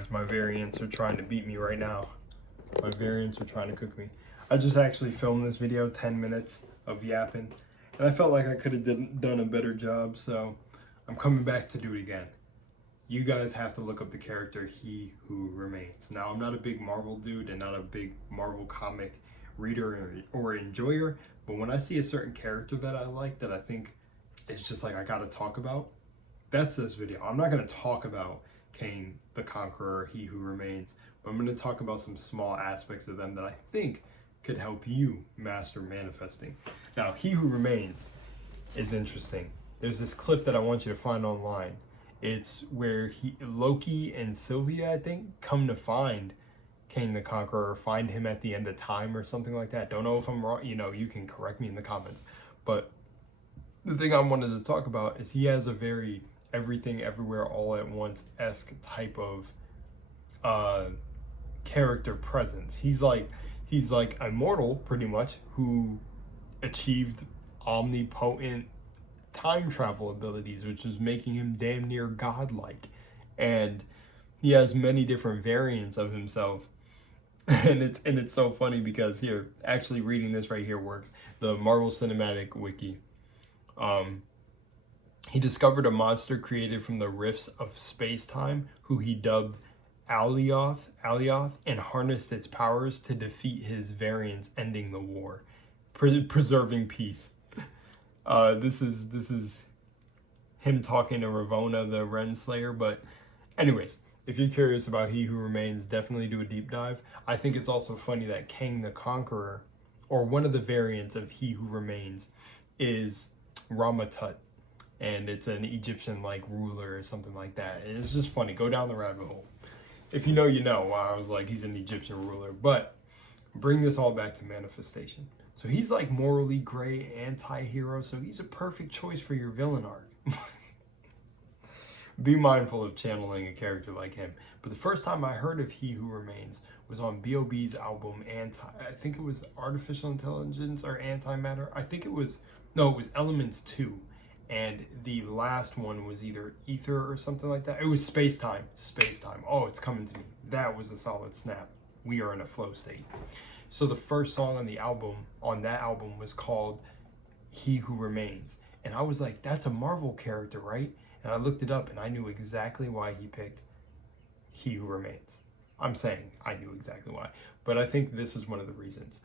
guys, my variants are trying to beat me right now. My variants are trying to cook me. I just actually filmed this video, 10 minutes of yapping, and I felt like I could have done a better job, so I'm coming back to do it again. You guys have to look up the character He Who Remains. Now, I'm not a big Marvel dude and not a big Marvel comic reader or enjoyer, but when I see a certain character that I like, that I think is just like I gotta talk about, that's this video. I'm not gonna talk about Kang the Conqueror, He Who Remains, but I'm gonna talk about some small aspects of them that I think could help you master manifesting. Now, He Who Remains is interesting. There's this clip that I want you to find online. It's where Loki and Sylvia, I think, come to find Kang the Conqueror, or find him at the end of time or something like that. Don't know if I'm wrong. You know, you can correct me in the comments. But the thing I wanted to talk about is he has a very everything, everywhere, all at once-esque type of character presence. He's like immortal, pretty much, who achieved omnipotent time travel abilities, which is making him damn near godlike. And he has many different variants of himself. And it's so funny because here, actually reading this right here works. The Marvel Cinematic Wiki. He discovered a monster created from the rifts of space-time, who he dubbed Alioth, and harnessed its powers to defeat his variants, ending the war, preserving peace. This is him talking to Ravonna, the Renslayer. But anyways, if you're curious about He Who Remains, definitely do a deep dive. I think it's also funny that Kang the Conqueror, or one of the variants of He Who Remains, is Ramatut, and it's an Egyptian like ruler or something like that. And it's just funny. Go down the rabbit hole. If you know, you know. I was like, he's an Egyptian ruler. But bring this all back to manifestation. So he's like morally gray, anti-hero, so he's a perfect choice for your villain arc. Be mindful of channeling a character like him. But the first time I heard of He Who Remains was on B.O.B's album I think it was Artificial Intelligence or Antimatter. It was Elements 2. And the last one was either Ether or something like that. It was Space Time. Oh, it's coming to me. That was a solid snap. We are in a flow state. So the first song on that album was called He Who Remains. And I was like, that's a Marvel character, right? And I looked it up and I knew exactly why he picked He Who Remains. I'm saying I knew exactly why. But I think this is one of the reasons.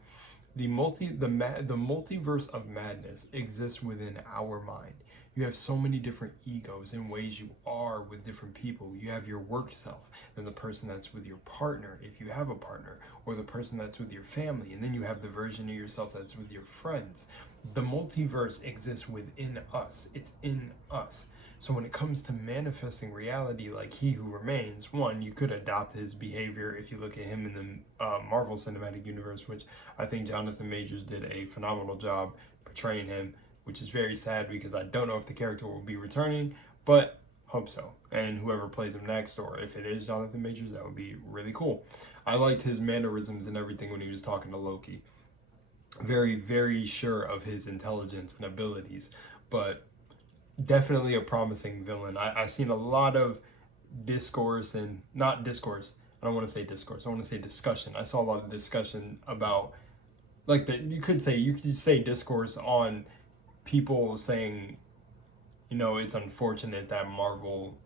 The multiverse of madness exists within our mind. You have so many different egos and ways you are with different people. You have your work self, then the person that's with your partner, if you have a partner, or the person that's with your family, and then you have the version of yourself that's with your friends. The multiverse exists within us. It's in us. So when it comes to manifesting reality like He Who Remains, one, you could adopt his behavior if you look at him in the Marvel Cinematic Universe, which I think Jonathan Majors did a phenomenal job portraying him, which is very sad because I don't know if the character will be returning, but hope so. And whoever plays him next, or if it is Jonathan Majors, that would be really cool. I liked his mannerisms and everything when he was talking to Loki. Very, very sure of his intelligence and abilities, but definitely a promising villain. I've seen a lot of discourse, and not discourse, I don't want to say discourse, I want to say discussion. I saw a lot of discussion about, like, that you could say discourse on people saying, you know, it's unfortunate that Marvel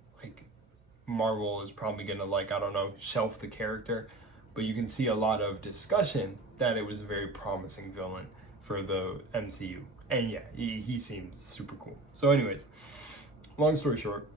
is probably gonna, like, I don't know, shelf the character, but you can see a lot of discussion that it was a very promising villain for the MCU. And yeah, he seems super cool. So anyways, long story short,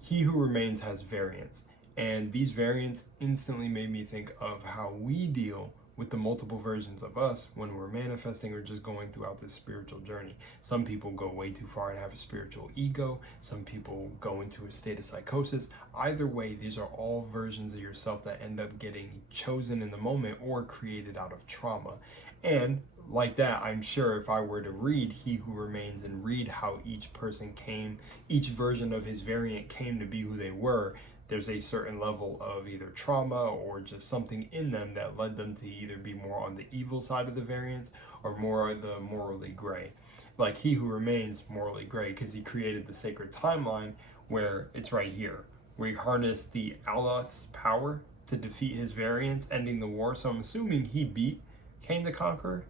He Who Remains has variants. And these variants instantly made me think of how we deal with the multiple versions of us when we're manifesting or just going throughout this spiritual journey. Some people go way too far and have a spiritual ego. Some people go into a state of psychosis. Either way, these are all versions of yourself that end up getting chosen in the moment or created out of trauma. And like that, I'm sure if I were to read He Who Remains and read how each person came, each version of his variant came to be who they were, there's a certain level of either trauma or just something in them that led them to either be more on the evil side of the variance or more the morally gray. Like He Who Remains morally gray because he created the sacred timeline where it's right here. where he harnessed the Aloth's power to defeat his variants, ending the war. So I'm assuming he beat Kang the Conqueror.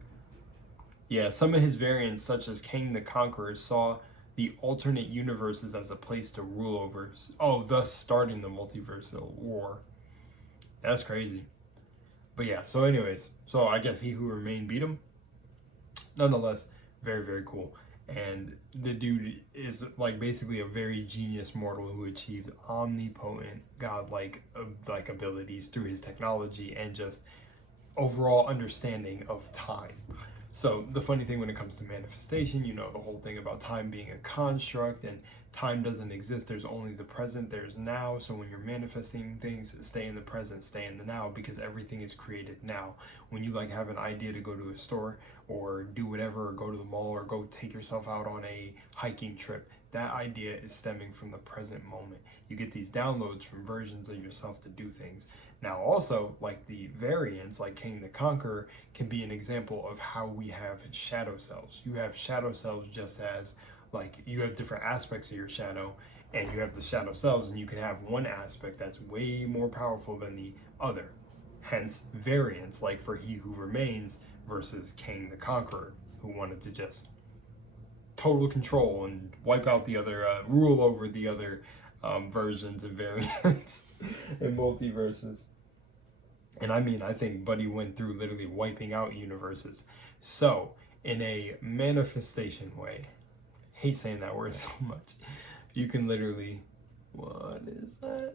Yeah, some of his variants, such as Kang the Conqueror, saw the alternate universes as a place to rule over. Oh, thus starting the multiversal war. That's crazy. But yeah, so anyways, so I guess He Who Remained beat him. Nonetheless, very, very cool. And the dude is like basically a very genius mortal who achieved omnipotent godlike like abilities through his technology and just overall understanding of time. So the funny thing when it comes to manifestation, you know, the whole thing about time being a construct and time doesn't exist. There's only the present, there's now. So when you're manifesting things, stay in the present, stay in the now, because everything is created now. When you like have an idea to go to a store or do whatever, or go to the mall or go take yourself out on a hiking trip, that idea is stemming from the present moment. You get these downloads from versions of yourself to do things. Now also, like the variants, like Kang the Conqueror, can be an example of how we have shadow selves. You have shadow selves just as like you have different aspects of your shadow, and you have the shadow selves, and you can have one aspect that's way more powerful than the other. Hence variants, like for He Who Remains versus Kang the Conqueror, who wanted to just total control and wipe out the other, rule over the other versions and variants and multiverses. And I mean, I think Buddy went through literally wiping out universes. So, in a manifestation way, hate saying that word so much, you can literally, what is that?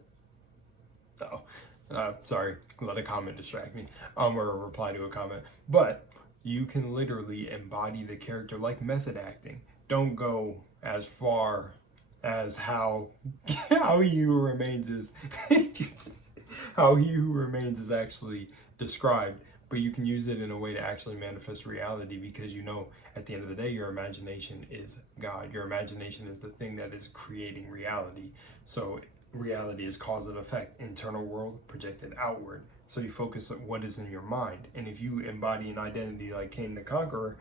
Oh, sorry, let a comment distract me, or a reply to a comment. But you can literally embody the character like method acting. Don't go as far as how He Who Remains is how He Who Remains is actually described, but you can use it in a way to actually manifest reality, because you know at the end of the day your imagination is God. Your imagination is the thing that is creating reality. So reality is cause and effect, internal world projected outward. So you focus on what is in your mind, and if you embody an identity like Kang the Conqueror,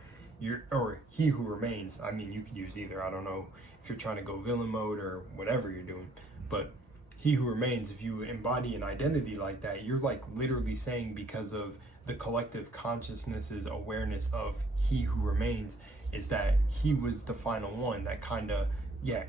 or He Who Remains, I mean, you could use either. I don't know if you're trying to go villain mode or whatever you're doing, but He Who Remains, if you embody an identity like that, you're like literally saying, because of the collective consciousness's awareness of He Who Remains, is that he was the final one that kind of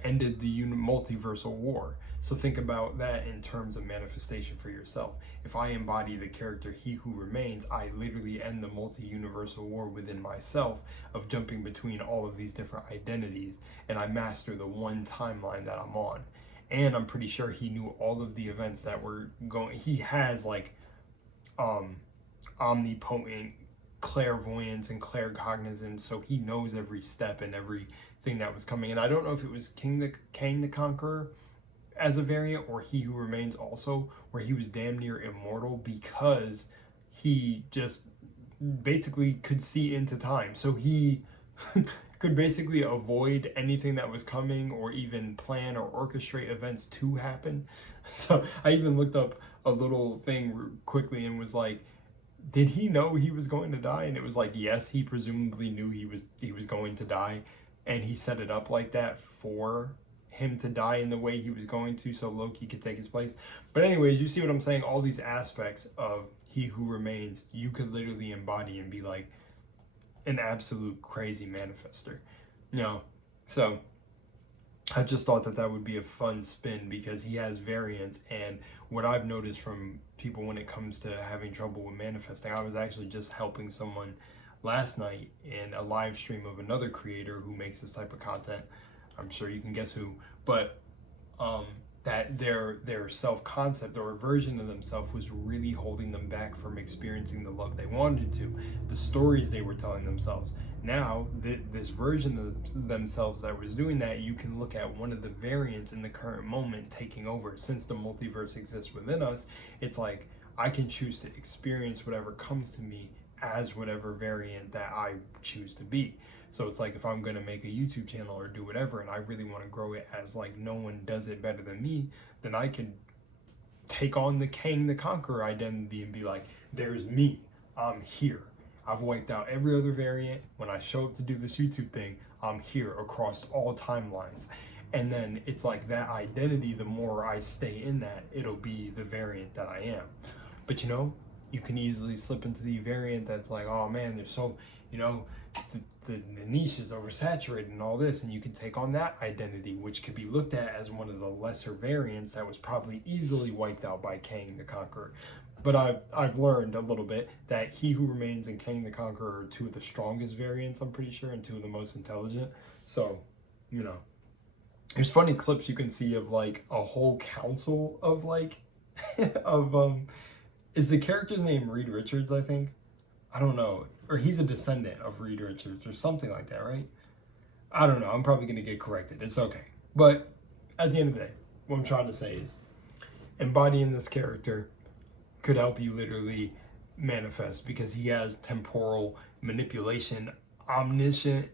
ended the multiversal war. So think about that in terms of manifestation for yourself. If I embody the character He Who Remains, I literally end the multi-universal war within myself of jumping between all of these different identities, and I master the one timeline that I'm on. And I'm pretty sure he knew all of the events that were going. He has like omnipotent clairvoyance and claircognizance, so he knows every step and everything that was coming. And I don't know if it was Kang the Conqueror as a variant, or He Who Remains also, where he was damn near immortal because he just basically could see into time. So he could basically avoid anything that was coming, or even plan or orchestrate events to happen. So I even looked up a little thing quickly and was like, did he know he was going to die? And it was like, yes, he presumably knew he was going to die, and he set it up like that for him to die in the way he was going to, so Loki could take his place. But anyways, you see what I'm saying? All these aspects of He Who Remains, you could literally embody and be like an absolute crazy manifester, you know? So I just thought that would be a fun spin, because he has variants. And what I've noticed from people when it comes to having trouble with manifesting, I was actually just helping someone last night in a live stream of another creator who makes this type of content. I'm sure you can guess who, but that their self-concept or a version of themselves was really holding them back from experiencing the love they wanted to, the stories they were telling themselves. Now, this version of themselves that was doing that, you can look at one of the variants in the current moment taking over. Since the multiverse exists within us, it's like I can choose to experience whatever comes to me as whatever variant that I choose to be. So it's like if I'm going to make a YouTube channel or do whatever, and I really want to grow it as like no one does it better than me, then I can take on the Kang the Conqueror identity and be like, there's me, I'm here. I've wiped out every other variant. When I show up to do this YouTube thing, I'm here across all timelines. And then it's like that identity, the more I stay in that, it'll be the variant that I am. But you know, you can easily slip into the variant that's like, oh man, there's so, you know, the niche is oversaturated and all this, and you can take on that identity, which could be looked at as one of the lesser variants that was probably easily wiped out by Kang the Conqueror. But I've learned a little bit that He Who Remains and Kang the Conqueror are two of the strongest variants, I'm pretty sure, and two of the most intelligent. So, you know, there's funny clips you can see of like a whole council of like of is the character's name Reed Richards, I think? I don't know. Or he's a descendant of Reed Richards or something like that, right? I don't know. I'm probably going to get corrected. It's okay. But at the end of the day, what I'm trying to say is embodying this character could help you literally manifest, because he has temporal manipulation, omniscience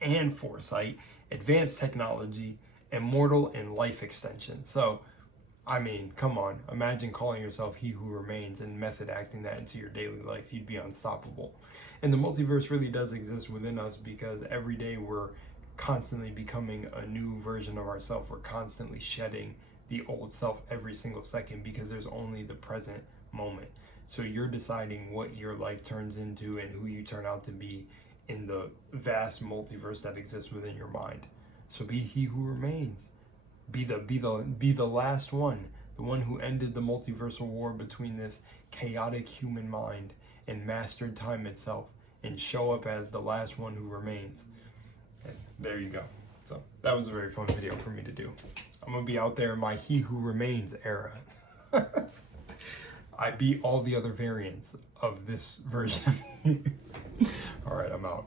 and foresight, advanced technology, immortal, and life extension. So, I mean, come on. Imagine calling yourself He Who Remains and method acting that into your daily life. You'd be unstoppable. And the multiverse really does exist within us, because every day we're constantly becoming a new version of ourselves. We're constantly shedding the old self every single second, because there's only the present moment. So you're deciding what your life turns into and who you turn out to be in the vast multiverse that exists within your mind. So be He Who Remains. Be the last one, the one who ended the multiversal war between this chaotic human mind and mastered time itself, and show up as the last one who remains. And there you go. So that was a very fun video for me to do. I'm gonna be out there in my He Who Remains era. I beat all the other variants of this version of me. All right, I'm out.